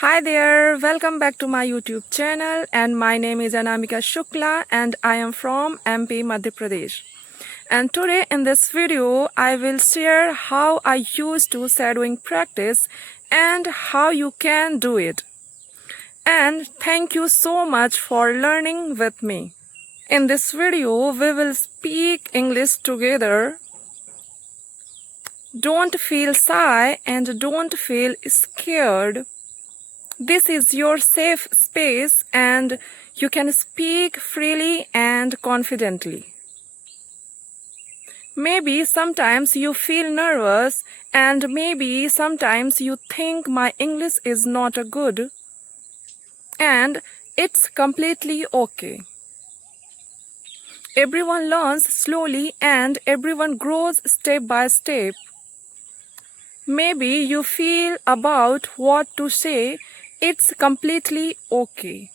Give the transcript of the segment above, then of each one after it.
Hi there, welcome back to my YouTube channel and my name is Anamika Shukla and I am from MP Madhya Pradesh. And today in this video I will share how I used to shadowing practice and how you can do it. And thank you so much for learning with me. In this video we will speak English together. Don't feel shy and don't feel scared. This is your safe space and you can speak freely and confidently. Maybe sometimes you feel nervous and maybe sometimes you think my English is not good, and it's completely okay. Everyone learns slowly and everyone grows step by step. Maybe you feel about what to say, it's completely okay.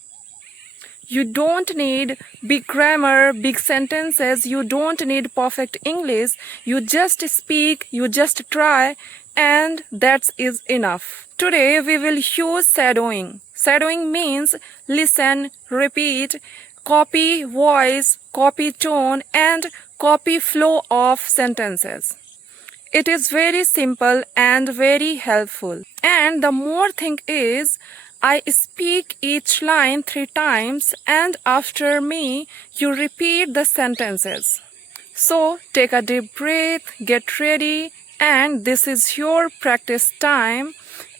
You don't need big grammar, big sentences, you don't need perfect English. You just speak, you just try, and that is enough. Today we will use shadowing. Shadowing means listen, repeat, copy voice, copy tone, and copy flow of sentences. It is very simple and very helpful. And the more thing is, I speak each line 3 times and after me, you repeat the sentences. So take a deep breath, get ready, and this is your practice time.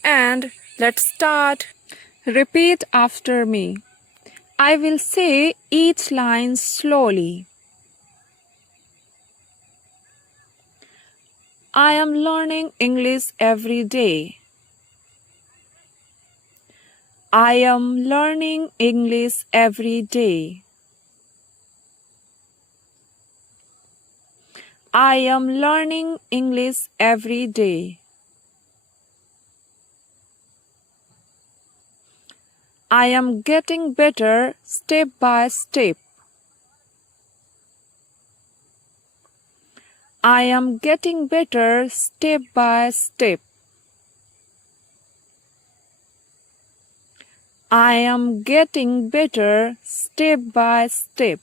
And let's start. Repeat after me. I will say each line slowly. I am learning English every day. I am learning English every day. I am learning English every day. I am getting better step by step. I am getting better step by step. I am getting better step by step.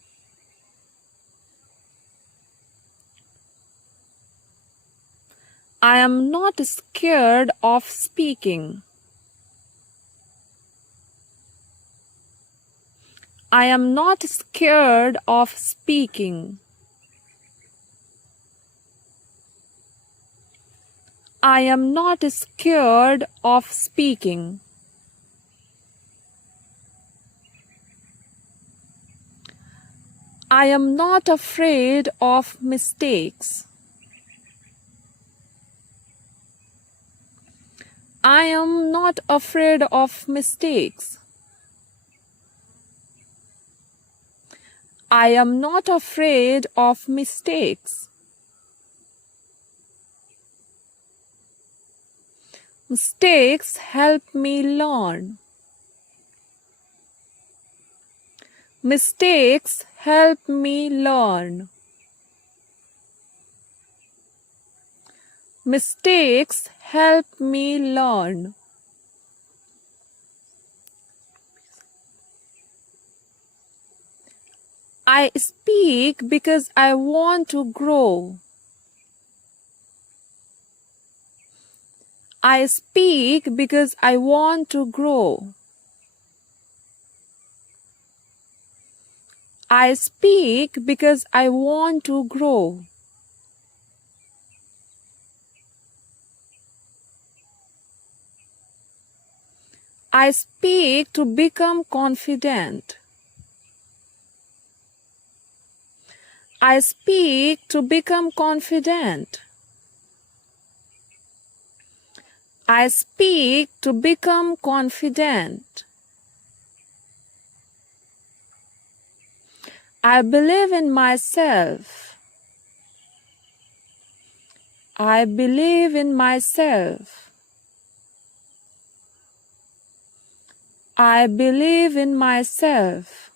I am not scared of speaking. I am not scared of speaking. I am not scared of speaking. I am not afraid of mistakes. I am not afraid of mistakes. I am not afraid of mistakes. Mistakes help me learn. Mistakes help me learn. Mistakes help me learn. I speak because I want to grow. I speak because I want to grow. I speak because I want to grow. I speak to become confident. I speak to become confident. I speak to become confident. I believe in myself. I believe in myself. I believe in myself.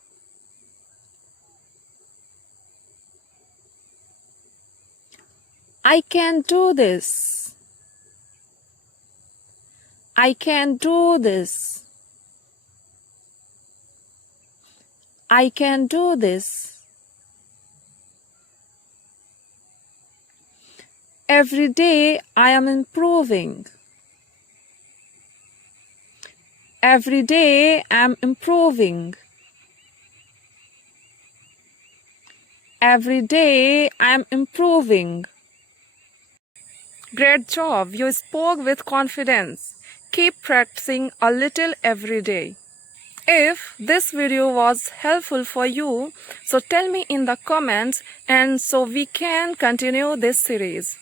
I can do this. I can do this. I can do this. Every day I am improving. Every day I'm improving. Every day I'm improving. Great job. You spoke with confidence. Keep practicing a little every day. If this video was helpful for you, so tell me in the comments and so we can continue this series.